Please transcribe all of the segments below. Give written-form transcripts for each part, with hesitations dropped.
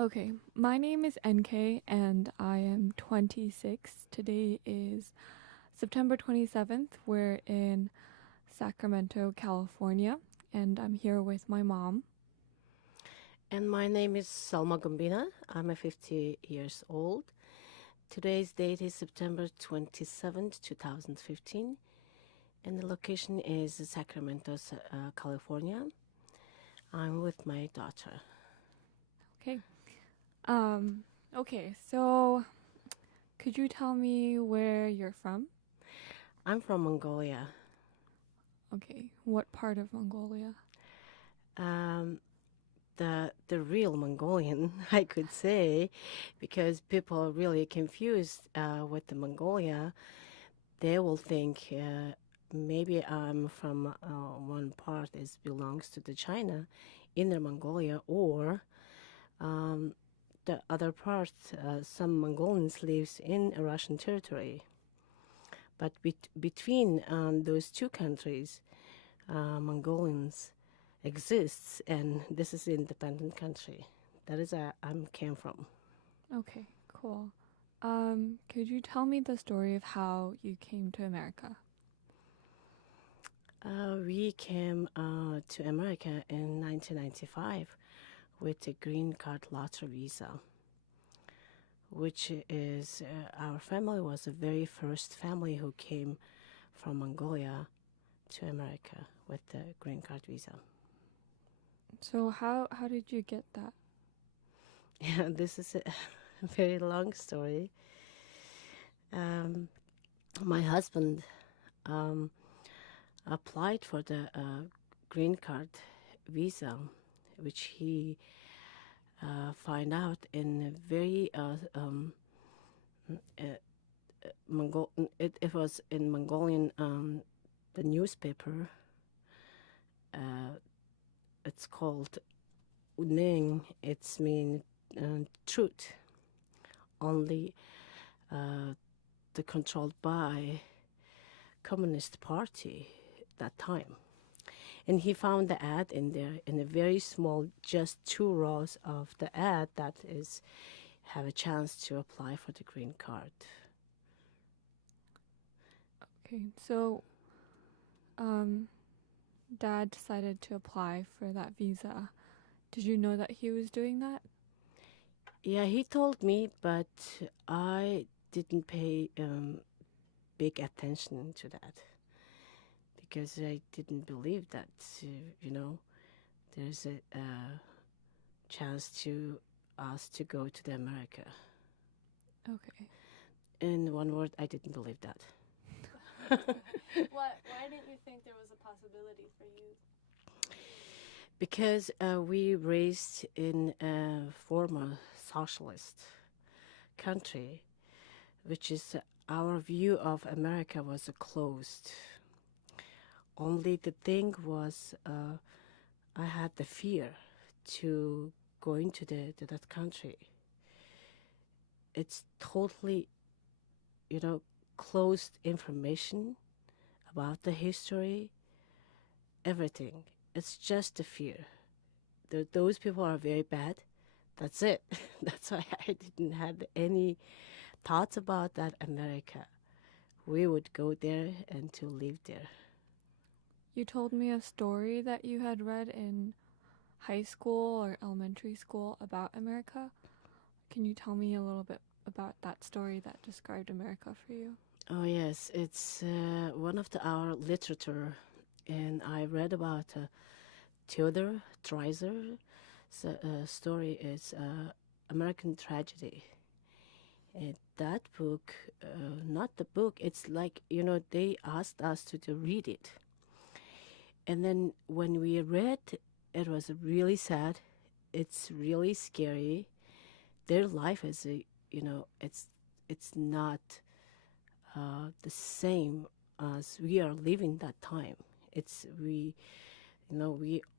Okay, my name is Enkhee and I am 26. Today is September 27th. We're in Sacramento, California, and I'm here with my mom. And my name is Selmaa Gombina. I'm a 50 years old. Today's date is September 27th, 2015, and the location is Sacramento, California. I'm with my daughter. Okay. Um, okay, so could you tell me where you're from? I'm from Mongolia. Okay, what part of Mongolia? Um, the real Mongolian, I could say, because people are really confused with the Mongolia. They will think maybe I'm from one part is belongs to the China, Inner Mongolia, or um, the other part. Some Mongolians lives in a Russian territory, but between those two countries, Mongolians exists, and this is independent country. That is where I came from. Okay, cool. Could you tell me the story of how you came to America? We came to America in 1995 with a green card lottery visa, which is our family was the very first family who came from Mongolia to America with the green card visa. So how did you get that? Yeah, this is a very long story. Um, my husband um, applied for the green card visa, which he find out in a very uh, Mongol. It was in Mongolian the newspaper. Uh, it's called Uning. It's mean truth. Only the controlled by Communist Party that time. And he found the ad in there in a very small, just 2 rows of the ad that is have a chance to apply for the green card. Okay, so um Dad decided to apply for that visa. Did you know that he was doing that? Yeah, he told me, but I didn't pay big attention to that because I didn't believe that, you know, there's a chance to us to go to the America. Okay. In one word, I didn't believe that. Why didn't you think there was a possibility for you? Because we raised in a former socialist country, which is our view of America was closed. Only the thing was, I had the fear to going to that country. It's totally, closed information about the history, everything. It's just a fear. Those people are very bad. That's it. That's why I didn't have any thoughts about that America. We would go there and to live there. You told me a story that you had read in high school or elementary school about America. Can you tell me a little bit about that story that described America for you? Oh yes, it's one of our literature, and I read about Theodore Dreiser's story is American Tragedy. And that book, not the book, it's like, they asked us to read it. And then when we read, it was really sad. It's really scary. Their life is, it's not the same as we are living that time. We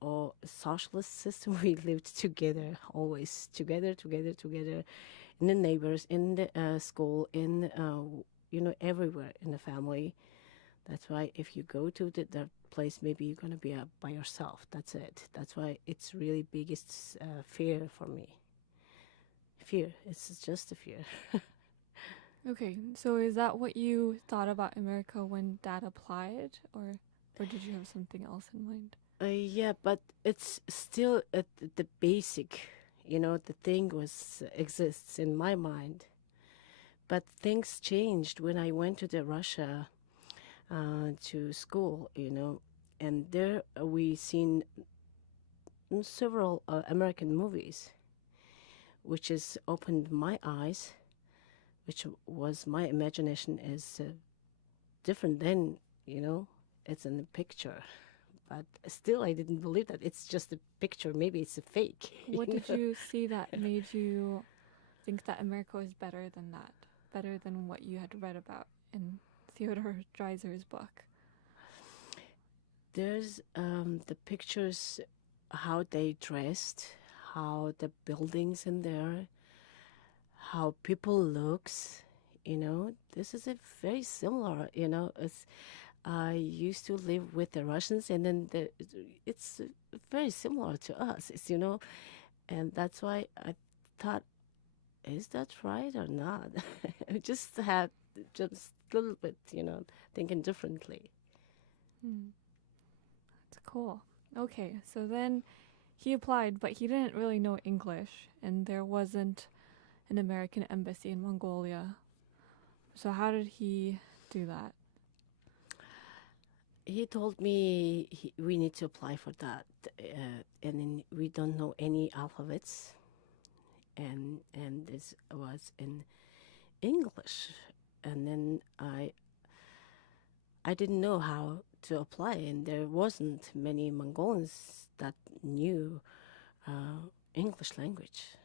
all socialist system. We lived together, always together, together, together, in the neighbors, in the school, in everywhere in the family. That's why if you go to that place, maybe you're gonna be by yourself. That's it. That's why it's really biggest fear for me. fear. It's just a fear. Okay, so is that what you thought about America when Dad applied, or did you have something else in mind? Yeah, but it's still at the basic, the thing was exists in my mind. But things changed when I went to the Russia to school, and there we seen several American movies, which has opened my eyes, which was my imagination is different than, it's in the picture. But still, I didn't believe that. It's just a picture. Maybe it's a fake. What did you see that made you think that America was better than that? Better than what you had read about in Theodore Dreiser's book? There's the pictures, how they dressed, how the buildings in there, how people looks. This is a very similar. As I used to live with the Russians, and then it's very similar to us. And that's why I thought, is that right or not? I just had just a little bit, thinking differently. That's cool. Okay, so then he applied, but he didn't really know English, and there wasn't an American embassy in Mongolia. So how did he do that? He told me we need to apply for that, and then we don't know any alphabets, and this was in English, and then I didn't know how to apply, and there wasn't many Mongolians that knew English language,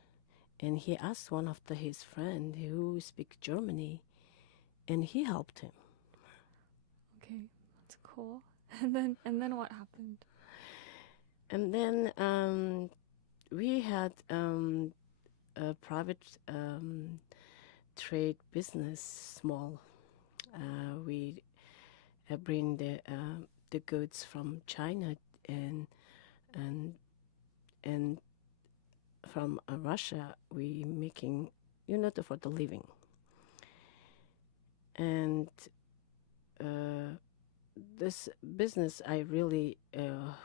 and he asked one of his friend who speak Germany, and he helped him. Okay, that's cool. And then what happened? And then we had a private trade business, small. We bring the goods from China and and from Russia. We making for the living. And this business, I really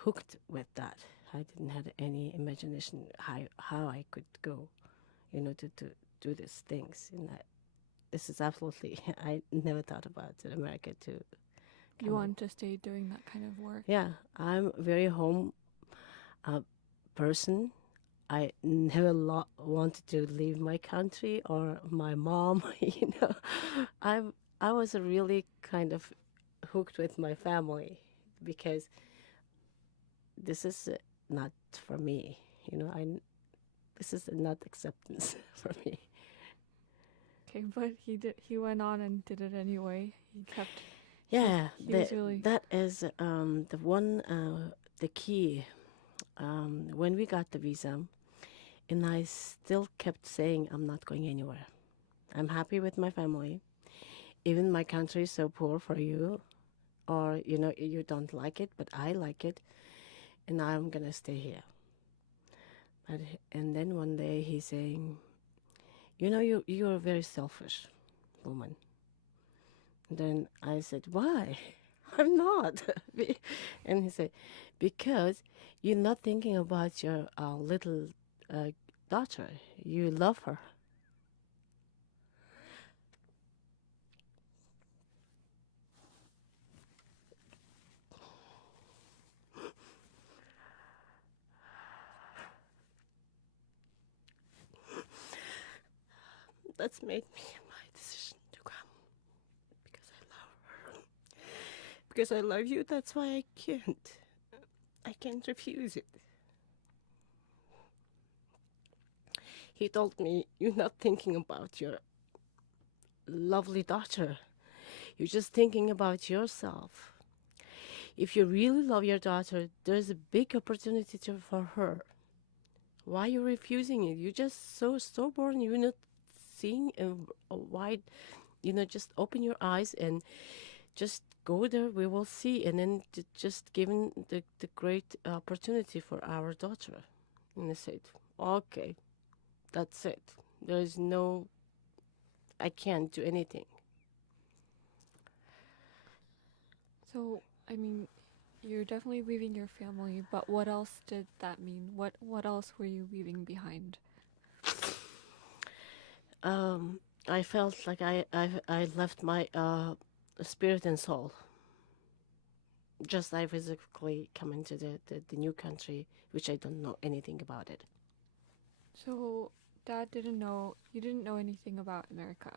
hooked with that. I didn't have any imagination how I could go, to do these things. And this is absolutely, I never thought about America to You come want to stay doing that kind of work? Yeah, I'm very home person. I never wanted to leave my country or my mom. I was really kind of hooked with my family because this is not for me. This is not acceptance for me. Okay, but he went on and did it anyway. He kept. Yeah, He was really. that is the key. When we got the visa, and I still kept saying, I'm not going anywhere. I'm happy with my family. Even my country is so poor for you, or you don't like it, but I like it, and I'm gonna stay here. And then one day he's saying, you're a very selfish woman. And then I said, why? I'm not. And he said, because you're not thinking about your little daughter. You love her. That's made me my decision to come because I love her. Because I love you, that's why I can't. I can't refuse it. He told me, you're not thinking about your lovely daughter. You're just thinking about yourself. If you really love your daughter, there's a big opportunity for her. Why are you refusing it? You're just so stubborn. You're not seeing a wide, just open your eyes and just go there. We will see. And then just given the great opportunity for our daughter. And I said, okay, that's it. There's no, I can't do anything. So, I mean, you're definitely leaving your family, but what else did that mean? What else were you leaving behind? Um, I felt like I left my spirit and soul. Just I physically come into the new country, which I don't know anything about it. So, Dad didn't know, you didn't know anything about America.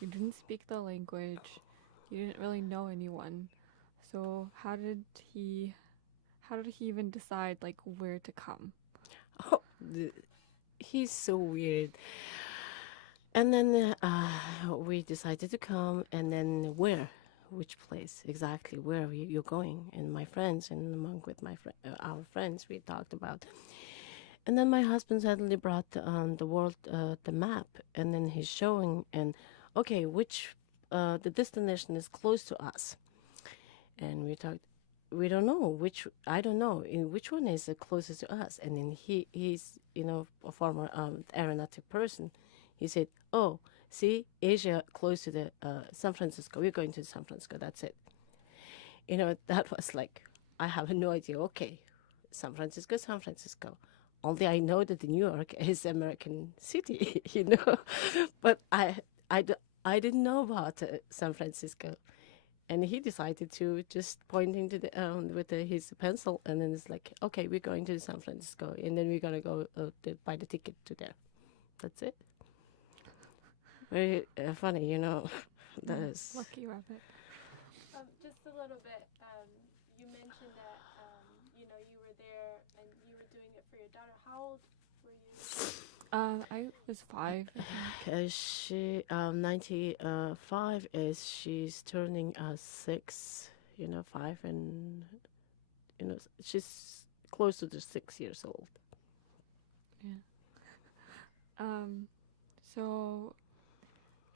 You didn't speak the language. You didn't really know anyone. So, how did he even decide like where to come? Oh, he's so weird. And then we decided to come, and then where? Which place exactly? Where are you going? And my friends, and among with our friends, we talked about. And then my husband suddenly brought the world the map, and then he's showing and okay, which the destination is close to us. And we talked. We don't know which. I don't know in which one is the closest to us. And then he's a former aeronautic person. He said, "Oh, see, Asia close to the San Francisco. We're going to San Francisco. That's it." That was like I have no idea. Okay, San Francisco, San Francisco. Only I know that New York is American city, but I didn't know about San Francisco. And he decided to just pointing to the with his pencil, and then it's like, okay, we're going to San Francisco, and then we're gonna go buy the ticket to there. That's it. Very funny, That is. Lucky rabbit. Just a little bit. You mentioned that you were there and you were doing it for your daughter. How old were you? I was 5. I think. She 95 is she's turning 6, 5, and she's close to the 6 years old. Yeah. So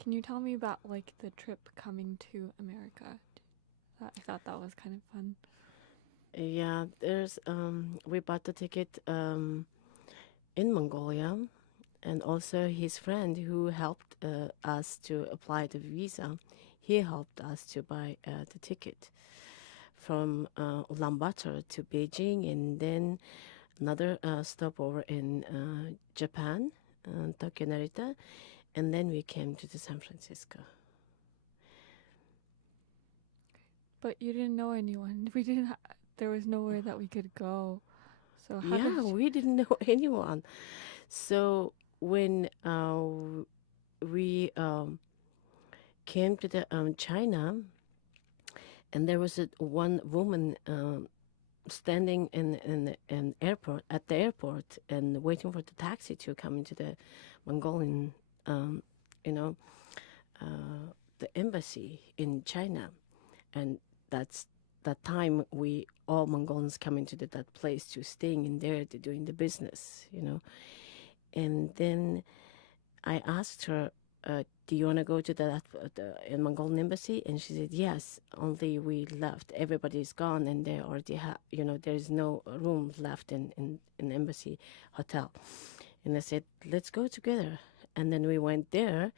can you tell me about like the trip coming to America? I thought that was kind of fun. Yeah, there's we bought the ticket in Mongolia, and also his friend who helped us to apply the visa, he helped us to buy the ticket from Ulaanbaatar to Beijing, and then another stopover in Japan, Tokyo, Narita, and then we came to the San Francisco. But you didn't know anyone. We didn't. There was nowhere that we could go. So how did Yeah, we didn't know anyone. So when we came to the China, and there was one woman standing in an airport at the airport and waiting for the taxi to come into the Mongolian, you know, the embassy in China, and that's that time we all Mongolians come into that place to staying in there to doing the business. And then I asked her, do you want to go to the Mongolian embassy? And she said, yes, only we left. Everybody's gone, and they already have, there's no room left in embassy hotel. And I said, let's go together. And then we went there,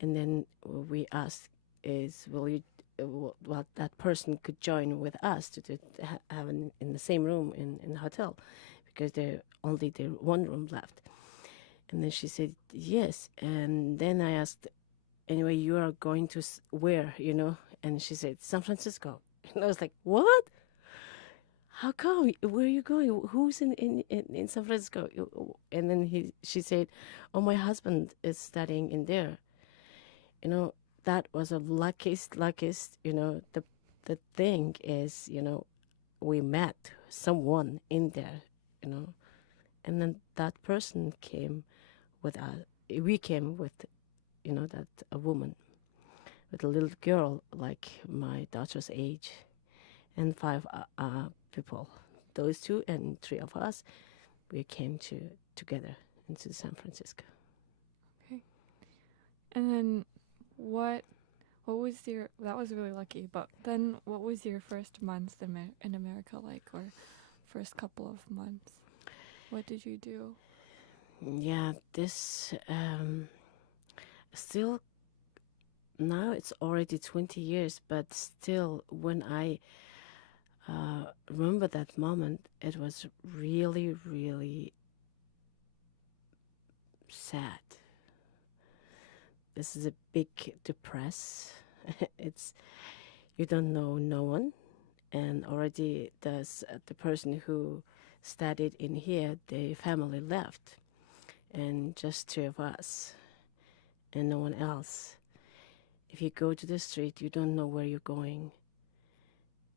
and then we asked, will you, well, that person could join with us to have in the same room in the hotel, because there one room left. And then she said, yes. And then I asked, anyway, you are going to where, And she said, San Francisco. And I was like, what? How come? Where are you going? Who's in San Francisco? And then she said, oh, my husband is studying in there. That was the luckiest, the thing is, we met someone in there, and then that person came with us. We came with, that a woman with a little girl like my daughter's age, and 5 people. Those 2 and 3 of us, we came together into San Francisco. Okay. And then what was your, that was really lucky, but then what was your first month in America like, or first couple of months? What did you do? Yeah, this still now it's already 20 years, but still, when I remember that moment, it was really, really sad. This is a big depress. It's you don't know no one, and already the person who studied in here, the family left, and just two of us, and no one else. If you go to the street, you don't know where you're going,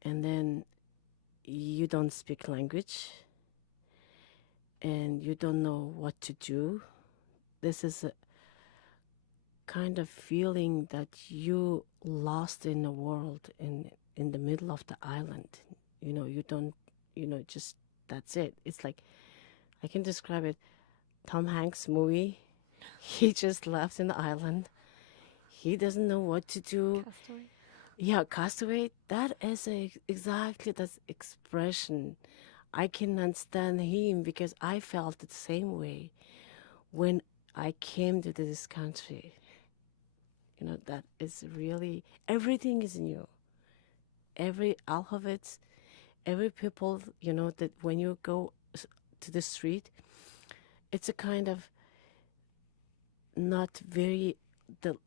and then you don't speak language, and you don't know what to do. This is a kind of feeling that you lost in the world in the middle of the island. You don't, just that's it. It's like I can describe it. Tom Hanks movie. He just left in the island. He doesn't know what to do. Castaway. Yeah, castaway. That is exactly that expression. I can understand him because I felt the same way when I came to this country. That is really, everything is new. Every alphabet, every people, that when you go to the street, it's a kind of not very, the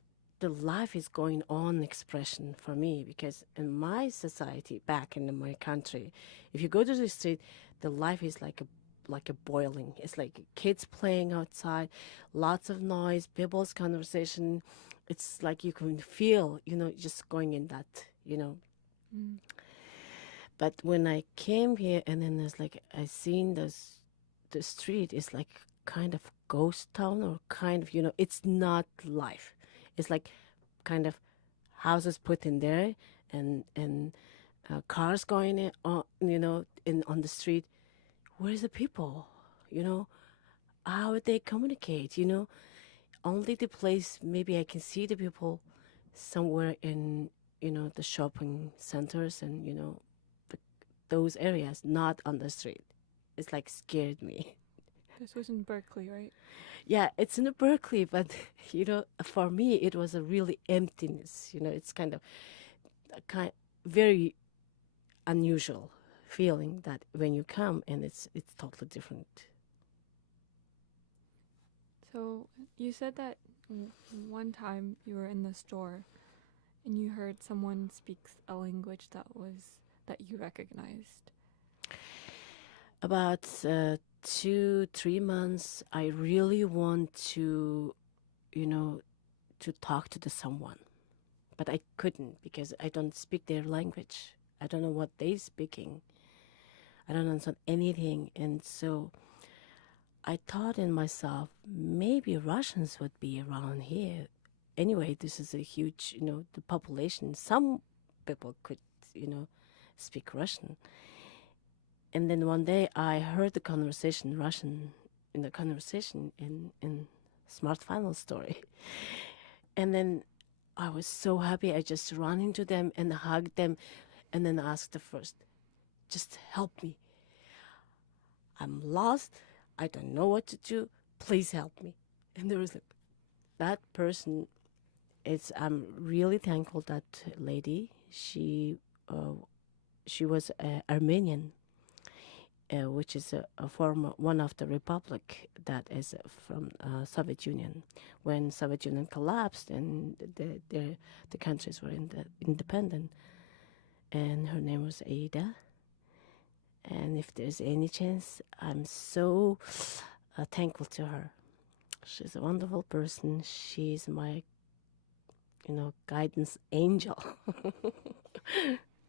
life is going on expression for me, because in my society, back in my country, if you go to the street, the life is like a boiling. It's like kids playing outside, lots of noise, people's conversation. It's like you can feel, just going in that. Mm. But when I came here, and then there's like I seen the street is like kind of ghost town, or kind of, it's not life. It's like kind of houses put in there, and cars going in, on the street. Where's the people? How would they communicate? Only the place maybe I can see the people somewhere in the shopping centers, and the, those areas, not on the street. It's like scared me. This was in Berkeley, right? Yeah, it's in Berkeley, but for me it was a really emptiness. It's kind of very unusual feeling that when you come, and it's totally different. So you said that one time you were in the store and you heard someone speaks a language that you recognized. About 2-3 months, I really want to, to talk to someone, but I couldn't because I don't speak their language. I don't know what they're speaking. I don't understand anything, and so I thought in myself, maybe Russians would be around here. Anyway, this is a huge, the population. Some people could, speak Russian. And then one day I heard the conversation Russian in the conversation in Smart Final Story. And then I was so happy. I just ran into them and hugged them, and then asked the first, just help me. I'm lost. I don't know what to do. Please help me. And there was that person. I'm really thankful that lady. She was Armenian, which is a former one of the republic that is from Soviet Union. When Soviet Union collapsed and the countries were independent, and her name was Ada. And if there's any chance, I'm so thankful to her. She's a wonderful person. She's my, guidance angel,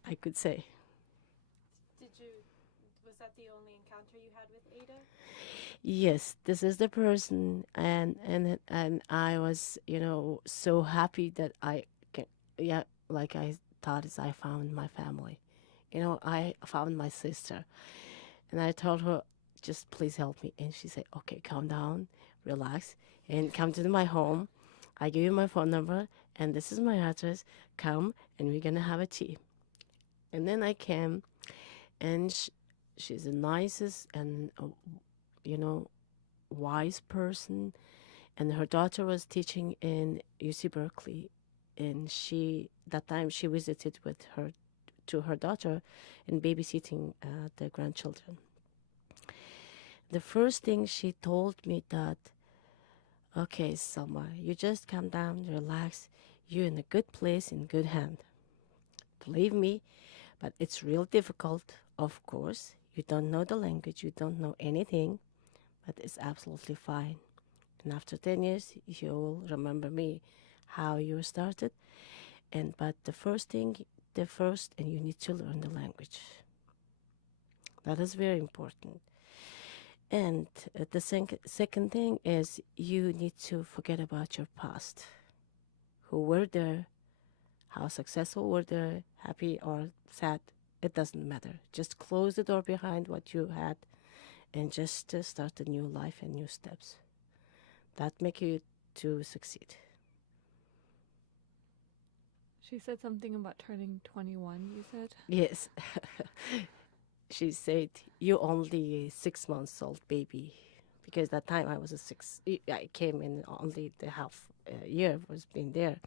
I could say. Was that the only encounter you had with Ada? Yes, this is the person, and I was, so happy that I can, yeah, like I thought, is I found my family. I found my sister, and I told her, just please help me. And she said, okay, calm down, relax, and come to my home. I give you my phone number, and this is my address. Come, and we're gonna have a tea. And then I came, and she's the nicest and, wise person, and her daughter was teaching in UC Berkeley, and that time she visited with her daughter and babysitting the grandchildren. The first thing she told me that, okay, Selma, you just calm down, relax. You're in a good place, in good hand. Believe me, but it's real difficult, of course. You don't know the language, you don't know anything, but it's absolutely fine. And after 10 years, you'll remember me, how you started. But and you need to learn the language. That is very important. And the second thing is you need to forget about your past. Who were there, how successful were they, happy or sad, it doesn't matter. Just close the door behind what you had and just start a new life and new steps. That make you to succeed. She said something about turning 21, you said? Yes. She said, you only 6 months old baby. Because that time I was I came in only the half year was being there.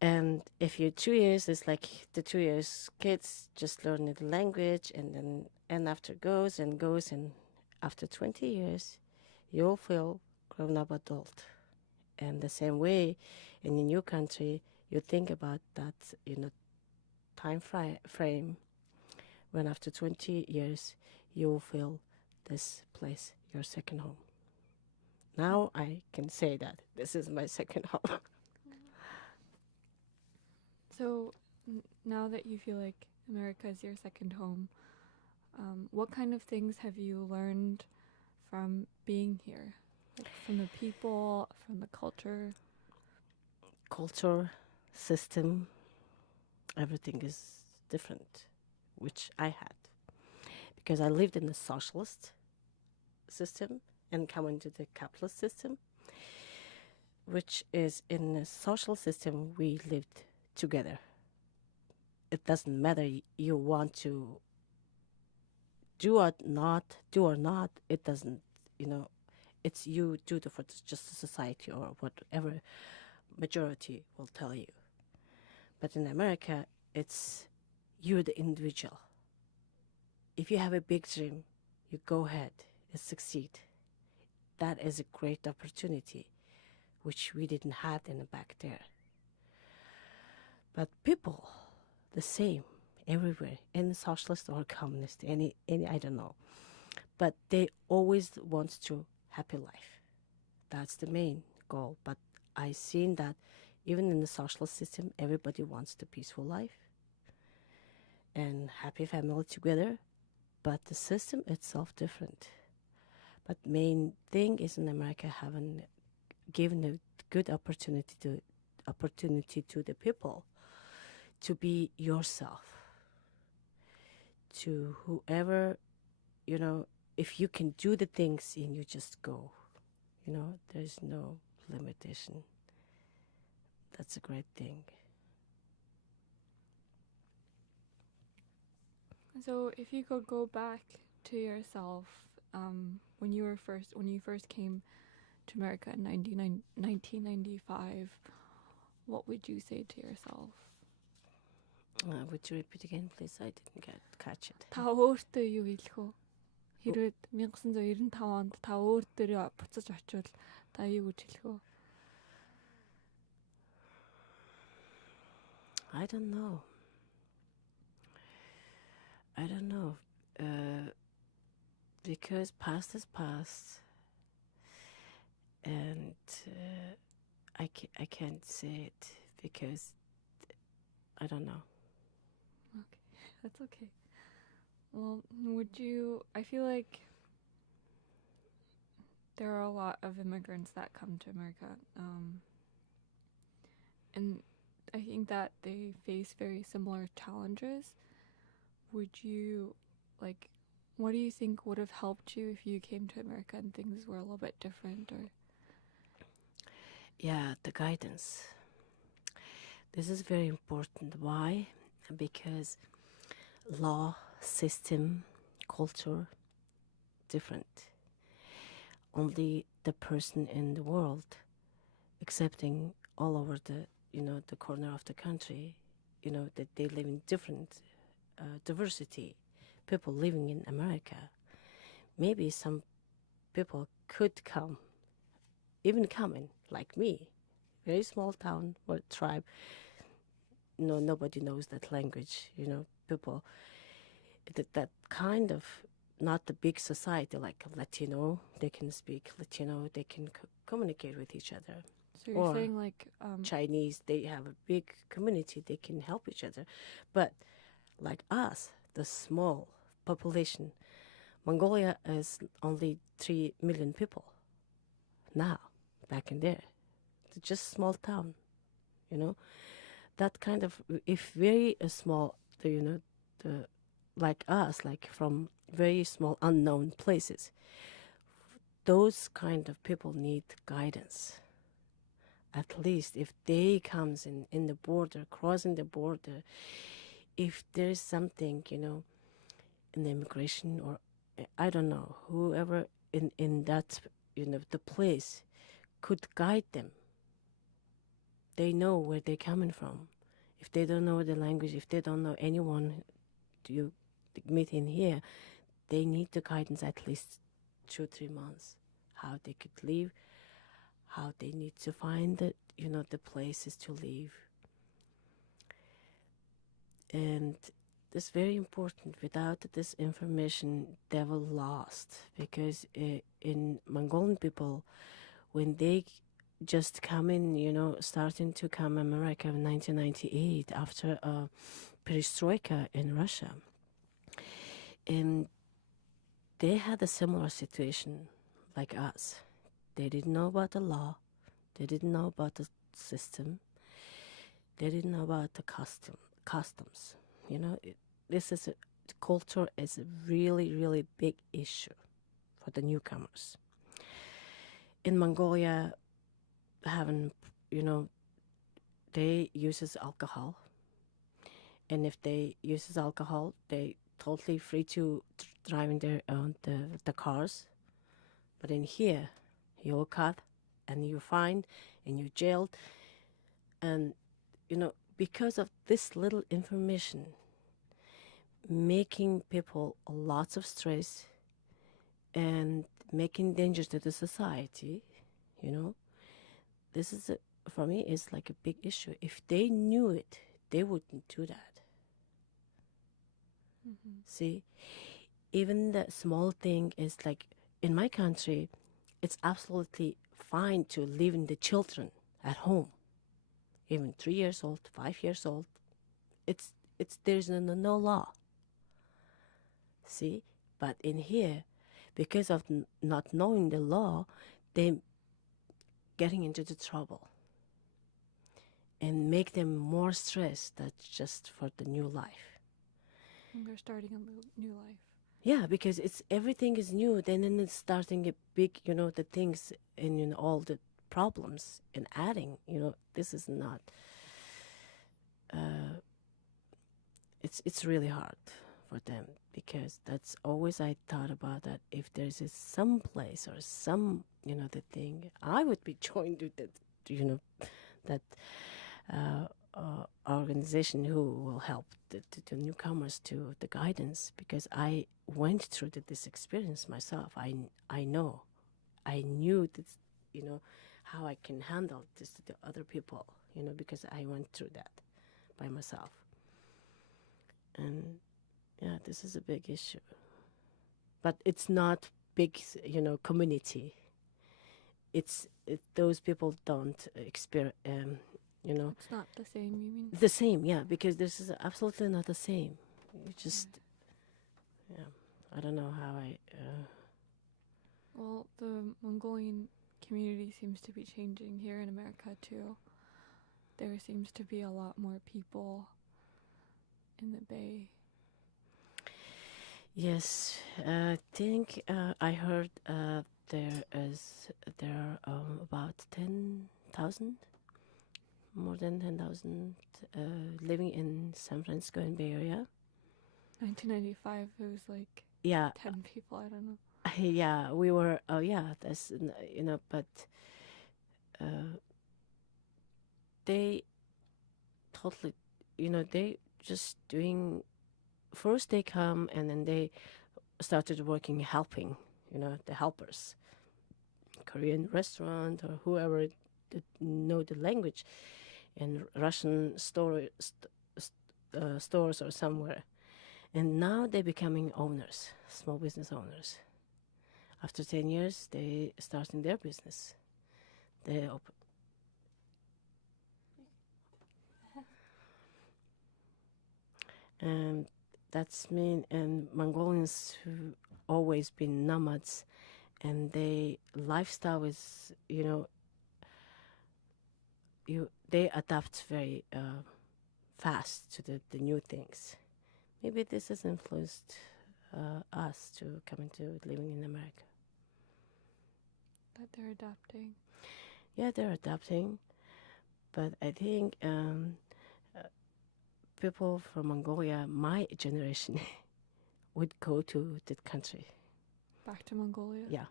And if you're 2 years, it's like the 2 years kids just learning the language, and after goes, and after 20 years, you'll feel grown up adult. And the same way, in a new country, you think about that, time frame, when after 20 years, you'll feel this place your second home. Now I can say that this is my second home. So now that you feel like America is your second home, what kind of things have you learned from being here? Like from the people, from the culture? Culture, system, everything is different, which I had. Because I lived in the socialist system and come into the capitalist system, which is in the social system we lived together. It doesn't matter you want to do or not. It doesn't, it's you do for just the society or whatever majority will tell you. But in America, it's you're the individual. If you have a big dream, you go ahead and succeed. That is a great opportunity, which we didn't have in the back there. But people, the same everywhere, in socialist or communist, any I don't know. But they always want to happy life. That's the main goal. But I seen that even in the socialist system, everybody wants the peaceful life and happy family together. But the system itself different. But main thing is in America having given a good opportunity to the people to be yourself. To whoever, if you can do the things and you just go, there's no limitation. That's a great thing. So if you could go back to yourself when you first came to America in 1995, what would you say to yourself? Would you repeat again, please? I didn't catch it. Та өөртөө юу хэлэх вэ? Хэрвээ 1995 онд та өөртөө буцаж очивол та юу гэж хэлэх вэ? I don't know. Because past is past, and I can't say it because I don't know. Okay, that's okay. Well, I feel like there are a lot of immigrants that come to America, and I think that they face very similar challenges. What do you think would have helped you if you came to America and things were a little bit different? Or yeah, the guidance. This is very important. Why? Because law, system, culture, different. only the person in the world, accepting all over the, the corner of the country, that they live in different diversity, people living in America. Maybe some people could come, even coming like me, very small town or tribe. Nobody knows that language. People that kind of not the big society like Latino. They can speak Latino. They can communicate with each other. So you're Or saying like Chinese, they have a big community. They can help each other. But like us, the small population, Mongolia is only 3 million people now. Back in there, it's just small town. That kind of, if very small, the like us, like from very small unknown places, those kind of people need guidance. At least if they comes in the border, crossing the border, if there's something, in the immigration or I don't know, whoever in that, the place could guide them. They know where they're coming from. If they don't know the language, if they don't know anyone you meet in here, they need the guidance at least 2-3 months. How they could live, how they need to find the places to live. And it's very important. Without this information, they will lost. Because in Mongolian people, when they just come in, starting to come America in 1998 after perestroika in Russia, and they had a similar situation like us. They didn't know about the law. They didn't know about the system. They didn't know about the customs. The culture is a really, really big issue for the newcomers. In Mongolia, they uses alcohol. And if they uses alcohol, they totally free to driving their own the cars. But in here, you're caught and you're fined and you're jailed. And, because of this little information, making people lots of stress and making danger to the society, this is, for me, is like a big issue. If they knew it, they wouldn't do that. mm-hmm. See, even the small thing is like, in my country, it's absolutely fine to leave the children at home, even 3 years old, 5 years old. It's there's no law. See, but in here, because of not knowing the law, they getting into the trouble and make them more stressed. That's just for the new life. And they're starting a new life. Yeah, because everything is new. Then it's starting a big, the things and all the problems and adding. This is not. It's really hard for them, because that's always I thought about that. If there's some place or some the thing, I would be joined with that that organization who will help the newcomers to the guidance, because I went through this experience myself. I know, I knew this, how I can handle this to the other people, because I went through that by myself. And yeah, this is a big issue, but it's not big, community. It's those people don't experience. It's not the same, you mean? The same, yeah, because this is absolutely not the same. You just, yeah, I don't know how I. Well, the Mongolian community seems to be changing here in America too. There seems to be a lot more people in the Bay. Yes, I think I heard there are about 10,000. More than 10,000 living in San Francisco and Bay Area. 1995, it was like Yeah, 10 people, I don't know. I Yeah, we were. Oh, yeah, but uh, they totally, they just doing. First, they come and then they started working, helping. The helpers, Korean restaurant or whoever that know the language, in Russian stores or somewhere. And now they're becoming owners, small business owners. After 10 years, they starting their business. They open. And that's mean, and Mongolians who always been nomads, and they lifestyle is, they adapt very fast to the new things. Maybe this has influenced us to come into living in America. That they're adapting. Yeah, they're adapting, but I think people from Mongolia, my generation, would go to that country. Back to Mongolia. Yeah,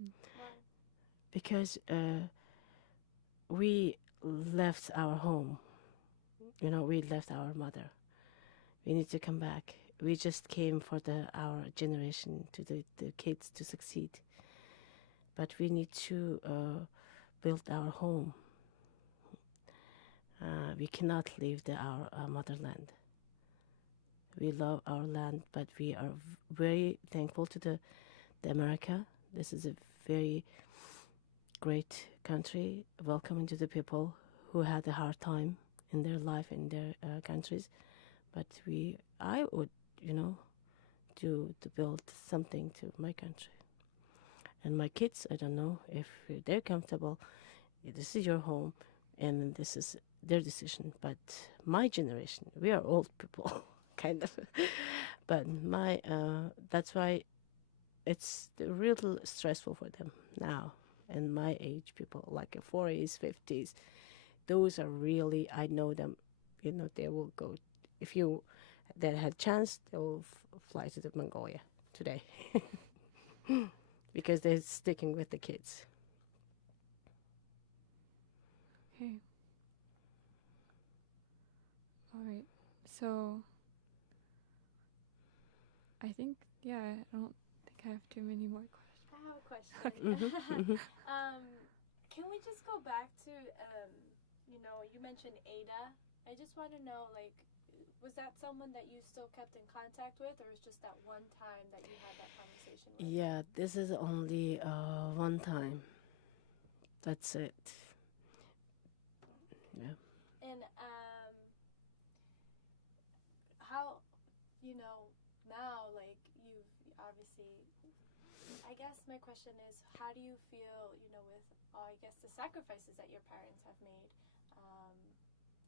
Wow. because we left our home. We left our mother. We need to come back. We just came for our generation, to the kids to succeed. But we need to build our home. We cannot leave our motherland. We love our land, but we are very thankful to the America. This is a very great country, welcoming to the people who had a hard time in their life in their countries. But I would, do to build something to my country. And my kids, I don't know if they're comfortable. This is your home, and this is their decision. But my generation, we are old people, kind of. But that's why it's real stressful for them now. And my age people, like 40s, 50s, those are really, I know them, they will go. If that had chance, they will fly to the Mongolia today. Because they're sticking with the kids. Okay. All right. So I think, I don't think I have too many more questions. I have a question. Can we just go back to, you mentioned Ada. I just want to know, was that someone that you still kept in contact with, or was just that one time that you had that conversation with? Yeah, this is only one time. That's it. Yeah. And how, now, you've obviously, I guess my question is, how do you feel, with, I guess, the sacrifices that your parents have made,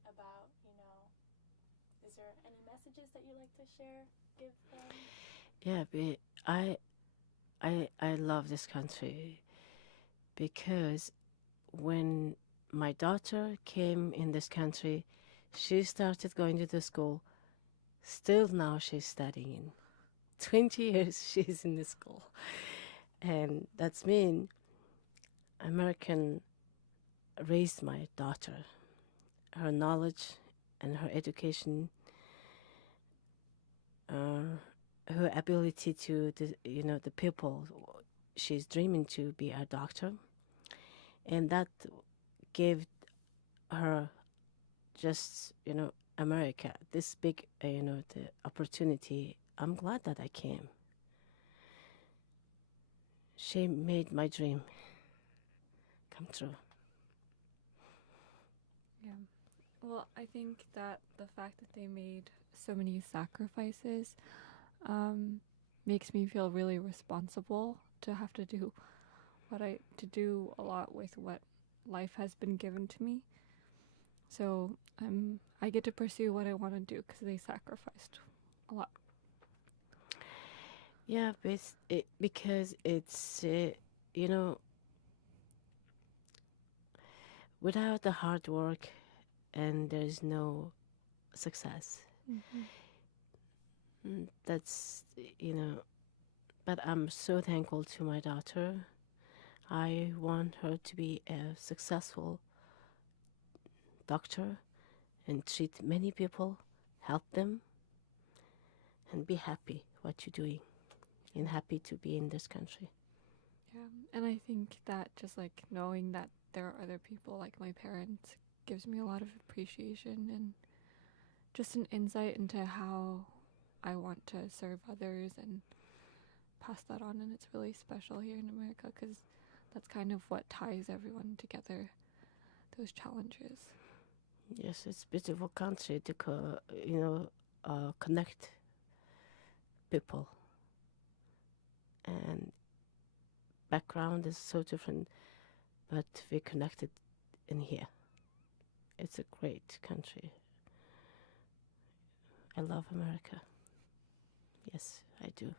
about, is there any messages that you like to share, give them? Yeah, I love this country because when my daughter came in this country, she started going to the school. Still now she's studying. 20 years she's in the school. And that's mean American raised my daughter. Her knowledge and her education, her ability to, the people she's dreaming to be a doctor. And that gave her just, America, this big, the opportunity. I'm glad that I came. She made my dream come true. Yeah. Well, I think that the fact that they made so many sacrifices makes me feel really responsible to have to do do a lot with what life has been given to me. So I get to pursue what I want to do because they sacrificed a lot. Yeah, because it's, without the hard work and there's no success. Mm-hmm. That's, But I'm so thankful to my daughter. I want her to be a successful doctor and treat many people, help them, and be happy what you're doing and happy to be in this country. Yeah, and I think that just like knowing that there are other people like my parents gives me a lot of appreciation and just an insight into how I want to serve others and pass that on. And it's really special here in America because that's kind of what ties everyone together, those challenges. Yes, it's a beautiful country to connect people, and background is so different, but we're connected in here. It's a great country. I love America. Yes, I do.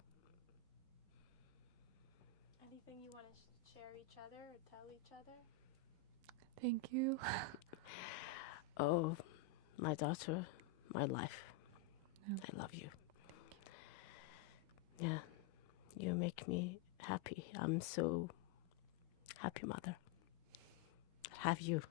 Anything you want to share each other or tell each other? Thank you. Oh, my daughter, my life. Yeah. I love you. Yeah, you make me happy. I'm so happy, mother. Have you.